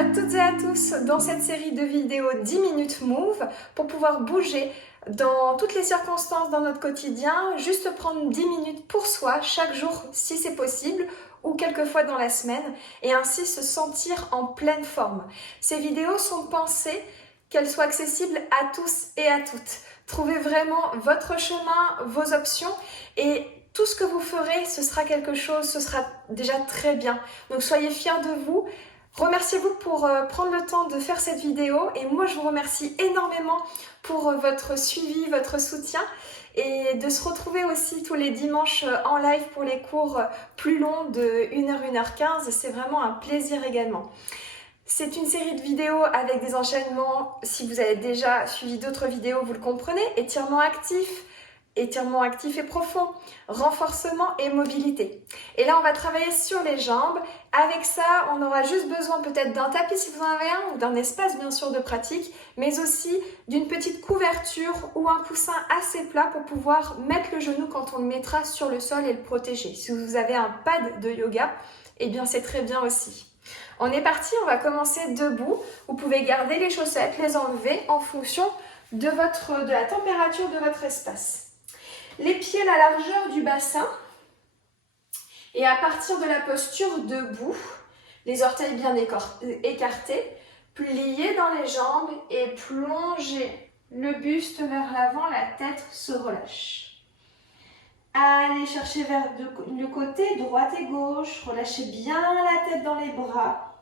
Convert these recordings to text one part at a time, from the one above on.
à toutes et à tous dans cette série de vidéos 10 minutes Move pour pouvoir bouger dans toutes les circonstances dans notre quotidien, juste prendre 10 minutes pour soi chaque jour si c'est possible ou quelques fois dans la semaine et ainsi se sentir en pleine forme. Ces vidéos sont pensées qu'elles soient accessibles à tous et à toutes. Trouvez vraiment votre chemin, vos options et tout ce que vous ferez, ce sera quelque chose, ce sera déjà très bien. Donc soyez fiers de vous. Remerciez-vous pour prendre le temps de faire cette vidéo et moi je vous remercie énormément pour votre suivi, votre soutien et de se retrouver aussi tous les dimanches en live pour les cours plus longs de 1h, 1h15. C'est vraiment un plaisir également. C'est une série de vidéos avec des enchaînements, si vous avez déjà suivi d'autres vidéos, vous le comprenez, étirement actif et profond, renforcement et mobilité. Et là, on va travailler sur les jambes. Avec ça, on aura juste besoin peut-être d'un tapis si vous en avez un, ou d'un espace bien sûr de pratique, mais aussi d'une petite couverture ou un coussin assez plat pour pouvoir mettre le genou quand on le mettra sur le sol et le protéger. Si vous avez un pad de yoga, eh bien c'est très bien aussi. On est parti, on va commencer debout. Vous pouvez garder les chaussettes, les enlever en fonction de la température de votre espace. Les pieds à la largeur du bassin et à partir de la posture debout, les orteils bien écartés, pliez dans les jambes et plongez le buste vers l'avant, la tête se relâche. Allez chercher vers le côté, droite et gauche, relâchez bien la tête dans les bras.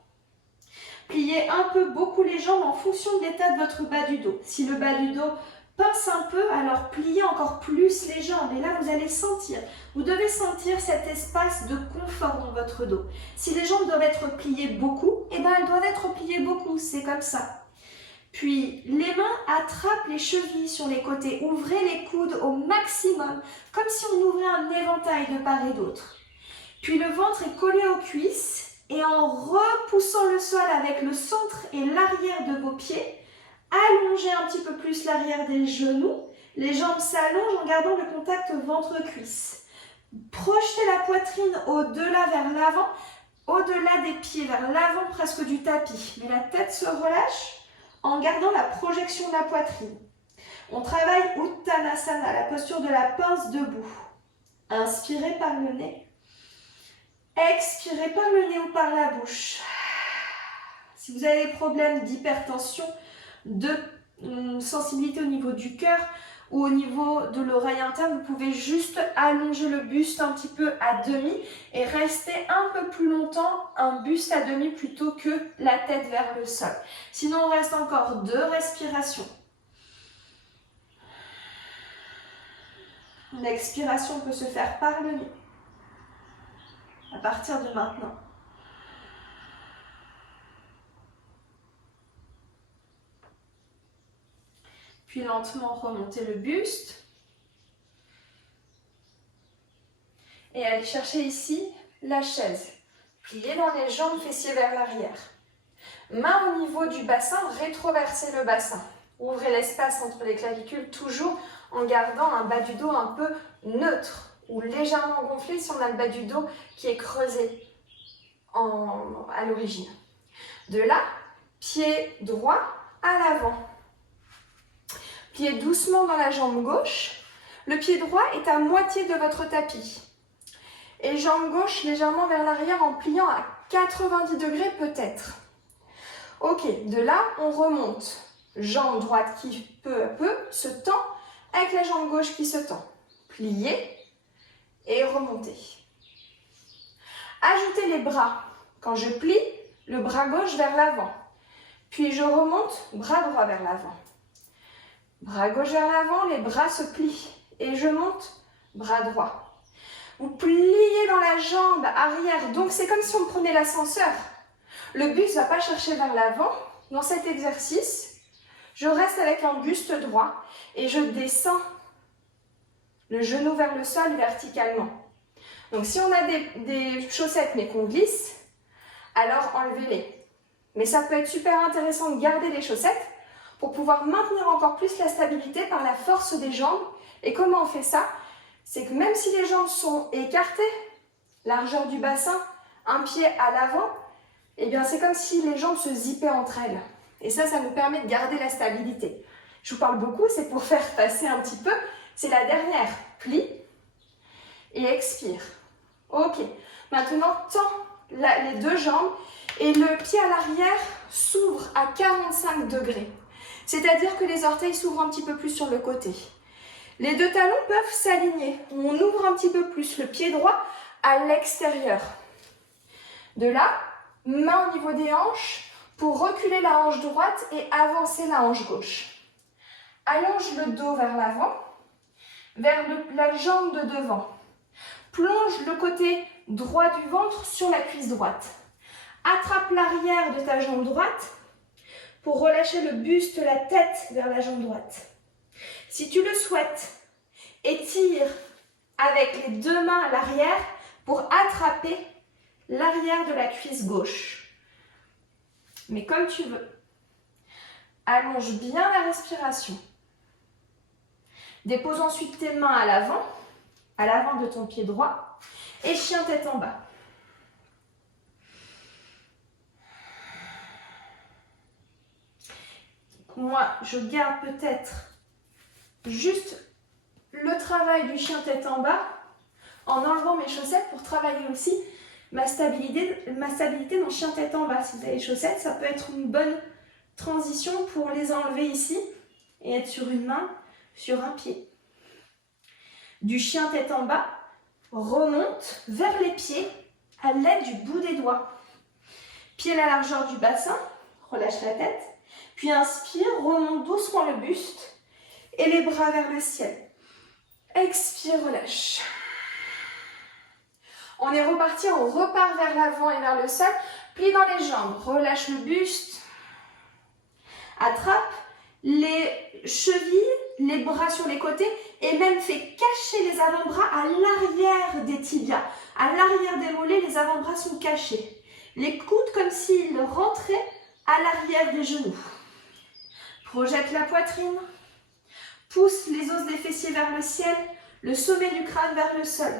Pliez un peu, beaucoup les jambes en fonction de l'état de votre bas du dos. Si le bas du dos pince un peu, alors pliez encore plus les jambes. Et là, vous allez sentir, vous devez sentir cet espace de confort dans votre dos. Si les jambes doivent être pliées beaucoup, eh bien elles doivent être pliées beaucoup, c'est comme ça. Puis, les mains attrapent les chevilles sur les côtés. Ouvrez les coudes au maximum, comme si on ouvrait un éventail de part et d'autre. Puis, le ventre est collé aux cuisses. Et en repoussant le sol avec le centre et l'arrière de vos pieds, allongez un petit peu plus l'arrière des genoux. Les jambes s'allongent en gardant le contact ventre-cuisse. Projetez la poitrine au-delà vers l'avant, au-delà des pieds, vers l'avant presque du tapis. Mais la tête se relâche en gardant la projection de la poitrine. On travaille Uttanasana, la posture de la pince debout. Inspirez par le nez. Expirez par le nez ou par la bouche. Si vous avez des problèmes d'hypertension, de sensibilité au niveau du cœur ou au niveau de l'oreille interne, vous pouvez juste allonger le buste un petit peu à demi et rester un peu plus longtemps un buste à demi plutôt que la tête vers le sol. Sinon, on reste encore 2 respirations. L'expiration peut se faire par le nez. À partir de maintenant. Puis lentement remonter le buste. Et aller chercher ici la chaise. Pliez dans les jambes, fessiers vers l'arrière. Main au niveau du bassin, rétroversez le bassin. Ouvrez l'espace entre les clavicules, toujours en gardant un bas du dos un peu neutre ou légèrement gonflé si on a le bas du dos qui est creusé à l'origine. De là, pied droit à l'avant. Pliez doucement dans la jambe gauche. Le pied droit est à moitié de votre tapis. Et jambe gauche légèrement vers l'arrière en pliant à 90 degrés peut-être. Ok, de là, on remonte. Jambe droite qui peu à peu se tend avec la jambe gauche qui se tend. Pliez. Et remonter. Ajoutez les bras. Quand je plie, le bras gauche vers l'avant. Puis je remonte, bras droit vers l'avant. Bras gauche vers l'avant, les bras se plient. Et je monte, bras droit. Vous pliez dans la jambe arrière. Donc c'est comme si on prenait l'ascenseur. Le buste ne va pas chercher vers l'avant. Dans cet exercice, je reste avec un buste droit et je descends le genou vers le sol verticalement. Donc si on a des chaussettes mais qu'on glisse, alors enlevez-les. Mais ça peut être super intéressant de garder les chaussettes pour pouvoir maintenir encore plus la stabilité par la force des jambes. Et comment on fait ça? C'est que même si les jambes sont écartées, largeur du bassin, un pied à l'avant, eh bien c'est comme si les jambes se zippaient entre elles. Et ça nous permet de garder la stabilité. Je vous parle beaucoup, c'est pour faire passer un petit peu. C'est la dernière. Plie et expire. Ok. Maintenant, tends les deux jambes et le pied à l'arrière s'ouvre à 45 degrés. C'est-à-dire que les orteils s'ouvrent un petit peu plus sur le côté. Les deux talons peuvent s'aligner. On ouvre un petit peu plus le pied droit à l'extérieur. De là, main au niveau des hanches pour reculer la hanche droite et avancer la hanche gauche. Allonge le dos vers l'avant, vers la jambe de devant. Plonge le côté droit du ventre sur la cuisse droite. Attrape l'arrière de ta jambe droite pour relâcher le buste, la tête vers la jambe droite. Si tu le souhaites, étire avec les deux mains à l'arrière pour attraper l'arrière de la cuisse gauche. Mais comme tu veux. Allonge bien la respiration. Dépose ensuite tes mains à l'avant de ton pied droit et chien tête en bas. Moi, je garde peut-être juste le travail du chien tête en bas en enlevant mes chaussettes pour travailler aussi ma stabilité dans chien tête en bas. Si vous avez les chaussettes, ça peut être une bonne transition pour les enlever ici et être sur une main, sur un pied. Du chien tête en bas, remonte vers les pieds à l'aide du bout des doigts. Pied à la largeur du bassin, relâche la tête. Puis inspire, remonte doucement le buste et les bras vers le ciel. Expire, relâche. On est reparti, on repart vers l'avant et vers le sol. Plie dans les jambes, relâche le buste. Attrape les chevilles, les bras sur les côtés et même fais cacher les avant-bras à l'arrière des tibias. À l'arrière des mollets, les avant-bras sont cachés. Les coudes comme s'ils rentraient à l'arrière des genoux. Projette la poitrine. Pousse les os des fessiers vers le ciel, le sommet du crâne vers le sol.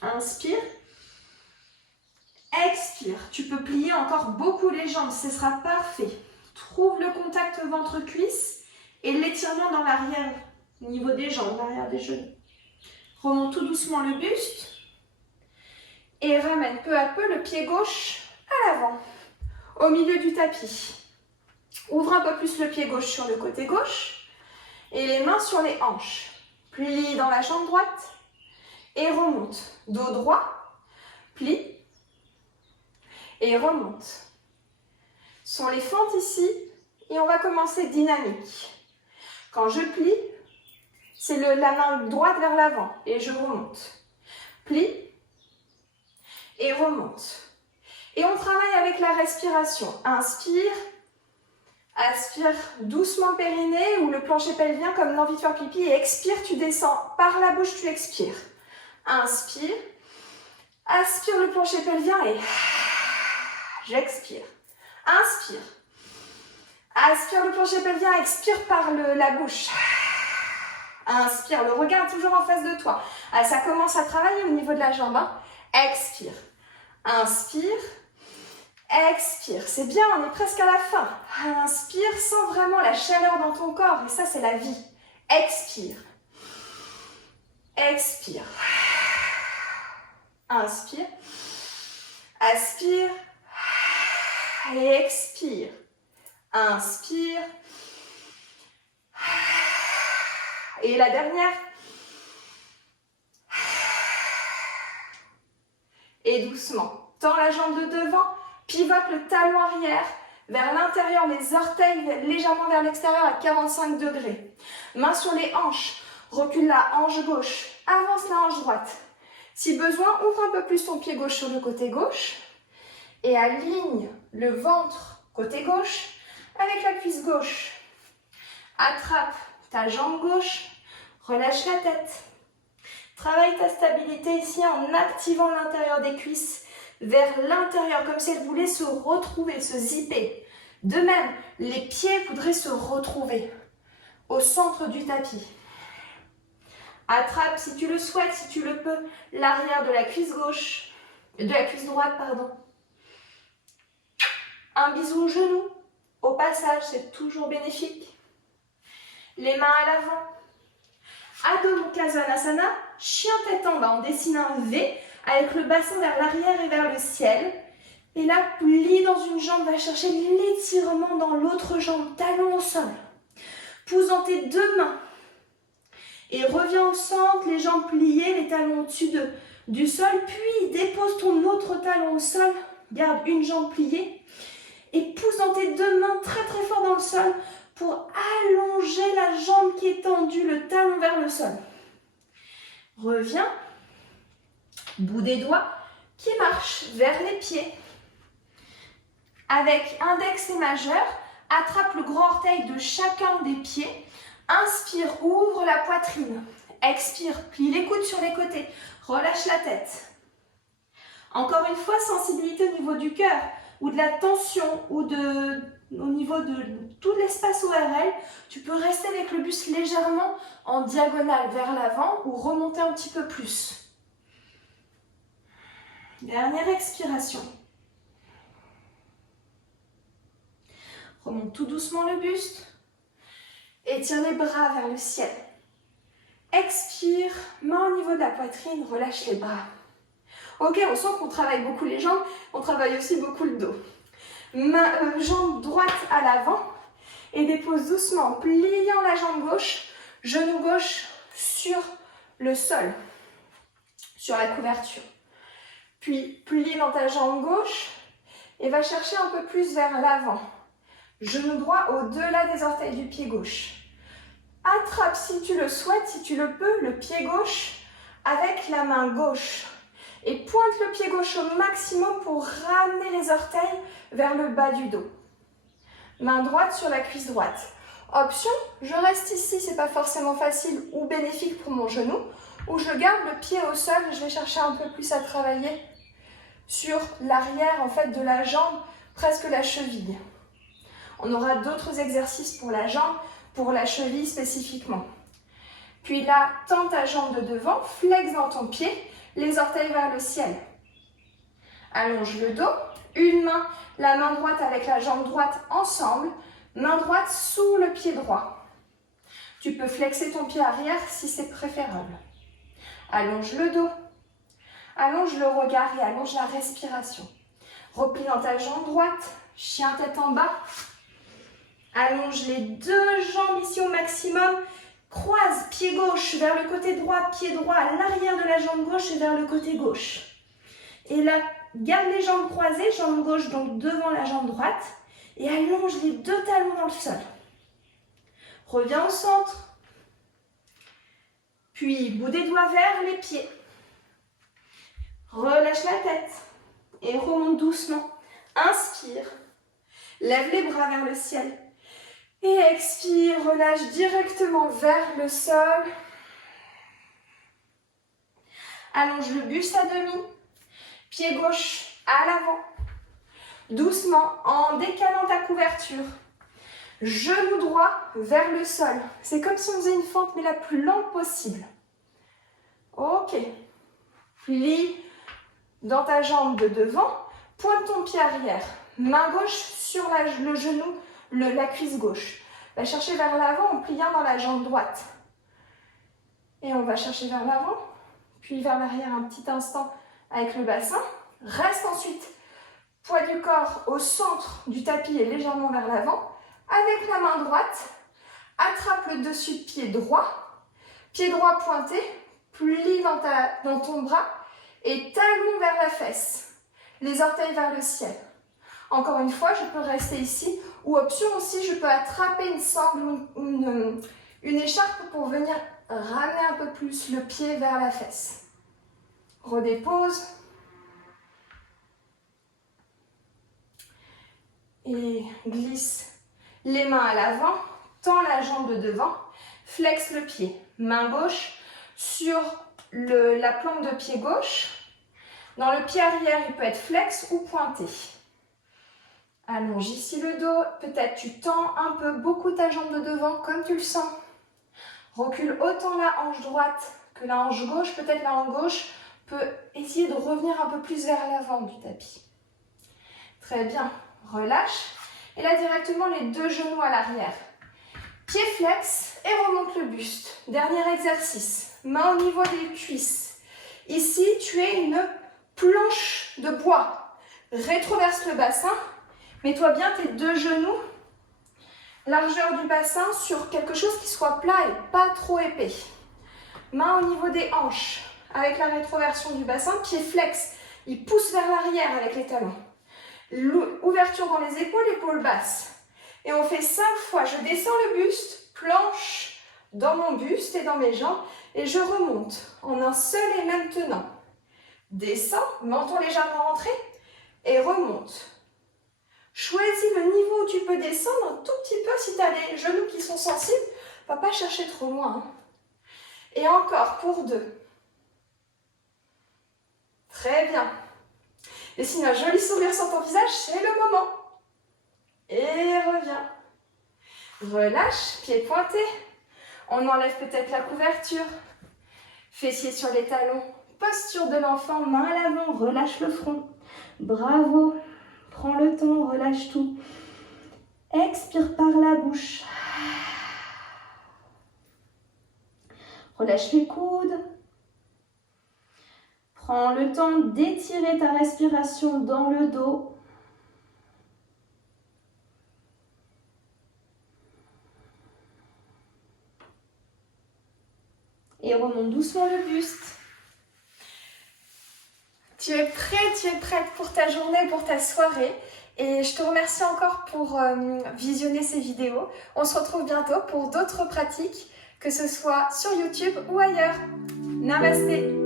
Inspire. Expire. Tu peux plier encore beaucoup les jambes, ce sera parfait. Trouve le contact ventre-cuisse et l'étirement dans l'arrière, au niveau des jambes, l'arrière des genoux. Remonte tout doucement le buste et ramène peu à peu le pied gauche à l'avant, au milieu du tapis. Ouvre un peu plus le pied gauche sur le côté gauche et les mains sur les hanches. Plie dans la jambe droite et remonte. Dos droit, plie et remonte. Sont les fentes ici et on va commencer dynamique. Quand je plie, c'est la main droite vers l'avant et je remonte. Plie et remonte. Et on travaille avec la respiration. Inspire, aspire doucement le périnée ou le plancher pelvien comme l'envie de faire pipi et expire, tu descends par la bouche, tu expires. Inspire, aspire le plancher pelvien et j'expire. Inspire, aspire le plancher pelvien, expire par la bouche. Inspire, le regard est toujours en face de toi. Ah, ça commence à travailler au niveau de la jambe. Hein. Expire, inspire. Expire, c'est bien, on est presque à la fin. Inspire, sens vraiment la chaleur dans ton corps et ça c'est la vie. Expire. Expire. Inspire. Aspire. Et expire. Inspire. Et la dernière. Et doucement, tends la jambe de devant. Pivote le talon arrière vers l'intérieur, les orteils légèrement vers l'extérieur à 45 degrés. Main sur les hanches, recule la hanche gauche, avance la hanche droite. Si besoin, ouvre un peu plus ton pied gauche sur le côté gauche et aligne le ventre côté gauche avec la cuisse gauche. Attrape ta jambe gauche, relâche la tête. Travaille ta stabilité ici en activant l'intérieur des cuisses vers l'intérieur, comme si elle voulait se retrouver, se zipper. De même, les pieds voudraient se retrouver au centre du tapis. Attrape, si tu le souhaites, si tu le peux, l'arrière de la cuisse gauche. de la cuisse droite, pardon. Un bisou au genou. Au passage, c'est toujours bénéfique. Les mains à l'avant. Adho Mukha Svanasana, chien tête en bas. On dessine un V avec le bassin vers l'arrière et vers le ciel. Et là, plie dans une jambe, va chercher l'étirement dans l'autre jambe, talon au sol. Pousse dans tes deux mains. Et reviens au centre, les jambes pliées, les talons au-dessus du sol. Puis dépose ton autre talon au sol. Garde une jambe pliée. Et pousse dans tes deux mains très très fort dans le sol pour allonger la jambe qui est tendue, le talon vers le sol. Reviens. Bout des doigts qui marche vers les pieds. Avec index et majeur, attrape le grand orteil de chacun des pieds. Inspire, ouvre la poitrine. Expire, plie les coudes sur les côtés. Relâche la tête. Encore une fois, sensibilité au niveau du cœur ou de la tension ou au niveau de tout l'espace ORL. Tu peux rester avec le buste légèrement en diagonale vers l'avant ou remonter un petit peu plus. Dernière expiration. Remonte tout doucement le buste. Étire les bras vers le ciel. Expire, main au niveau de la poitrine, relâche les bras. Ok, on sent qu'on travaille beaucoup les jambes, on travaille aussi beaucoup le dos. Jambe droite à l'avant et dépose doucement en pliant la jambe gauche, genou gauche sur le sol, sur la couverture. Puis plie dans ta jambe gauche et va chercher un peu plus vers l'avant. Genou droit au-delà des orteils du pied gauche. Attrape si tu le souhaites, si tu le peux, le pied gauche avec la main gauche. Et pointe le pied gauche au maximum pour ramener les orteils vers le bas du dos. Main droite sur la cuisse droite. Option, je reste ici, c'est pas forcément facile ou bénéfique pour mon genou. Ou je garde le pied au sol, je vais chercher un peu plus à travailler sur l'arrière en fait de la jambe, presque la cheville. On aura d'autres exercices pour la jambe, pour la cheville spécifiquement. Puis là, tends ta jambe de devant, flex dans ton pied, les orteils vers le ciel. Allonge le dos, une main, la main droite avec la jambe droite ensemble, main droite sous le pied droit. Tu peux flexer ton pied arrière si c'est préférable. Allonge le dos, allonge le regard et allonge la respiration. Replie dans ta jambe droite, chien tête en bas. Allonge les deux jambes ici au maximum. Croise pied gauche vers le côté droit, pied droit à l'arrière de la jambe gauche et vers le côté gauche. Et là, garde les jambes croisées, jambe gauche donc devant la jambe droite. Et allonge les deux talons dans le sol. Reviens au centre. Puis, bout des doigts vers les pieds. Relâche la tête. Et remonte doucement. Inspire. Lève les bras vers le ciel. Et expire, relâche directement vers le sol. Allonge le buste à demi. Pied gauche à l'avant. Doucement, en décalant ta couverture. Genou droit vers le sol. C'est comme si on faisait une fente, mais la plus lente possible. Ok. Plie dans ta jambe de devant. Pointe ton pied arrière. Main gauche sur le genou, la cuisse gauche. Va chercher vers l'avant en pliant dans la jambe droite. Et on va chercher vers l'avant, puis vers l'arrière un petit instant avec le bassin. Reste ensuite, poids du corps au centre du tapis et légèrement vers l'avant. Avec la main droite, attrape le dessus de pied droit pointé, plie dans ton bras et talon vers la fesse. Les orteils vers le ciel. Encore une fois, je peux rester ici. Ou option aussi, je peux attraper une sangle ou une écharpe pour venir ramener un peu plus le pied vers la fesse. Redépose. Et glisse les mains à l'avant. Tends la jambe de devant. Flexe le pied. Main gauche sur la plante de pied gauche. Dans le pied arrière, il peut être flex ou pointé. Allonge ici le dos. Peut-être tu tends un peu beaucoup ta jambe de devant comme tu le sens. Recule autant la hanche droite que la hanche gauche. Peut-être la hanche gauche peux essayer de revenir un peu plus vers l'avant du tapis. Très bien, relâche. Et là, directement, les deux genoux à l'arrière. Pied flex et remonte le buste. Dernier exercice. Main au niveau des cuisses. Ici, tu es une planche de bois. Rétroverse le bassin. Mets-toi bien tes deux genoux. Largeur du bassin sur quelque chose qui soit plat et pas trop épais. Main au niveau des hanches. Avec la rétroversion du bassin, pied flex. Il pousse vers l'arrière avec les talons. Ouverture dans les épaules, épaules basses. Et on fait 5 fois. Je descends le buste, planche dans mon buste et dans mes jambes. Et je remonte en un seul et même tenant. Descends, menton légèrement rentré et remonte. Choisis le niveau où tu peux descendre un tout petit peu si tu as les genoux qui sont sensibles. Va pas chercher trop loin. Et encore pour 2. Très bien. Dessine un joli sourire sur ton visage, c'est le moment. Et reviens. Relâche, pieds pointés. On enlève peut-être la couverture. Fessiers sur les talons. Posture de l'enfant, main à l'avant, relâche le front. Bravo. Prends le temps, relâche tout. Expire par la bouche. Relâche les coudes. Prends le temps d'étirer ta respiration dans le dos. Et remonte doucement le buste. Tu es prêt, tu es prête pour ta journée, pour ta soirée. Et je te remercie encore pour visionner ces vidéos. On se retrouve bientôt pour d'autres pratiques, que ce soit sur YouTube ou ailleurs. Namasté!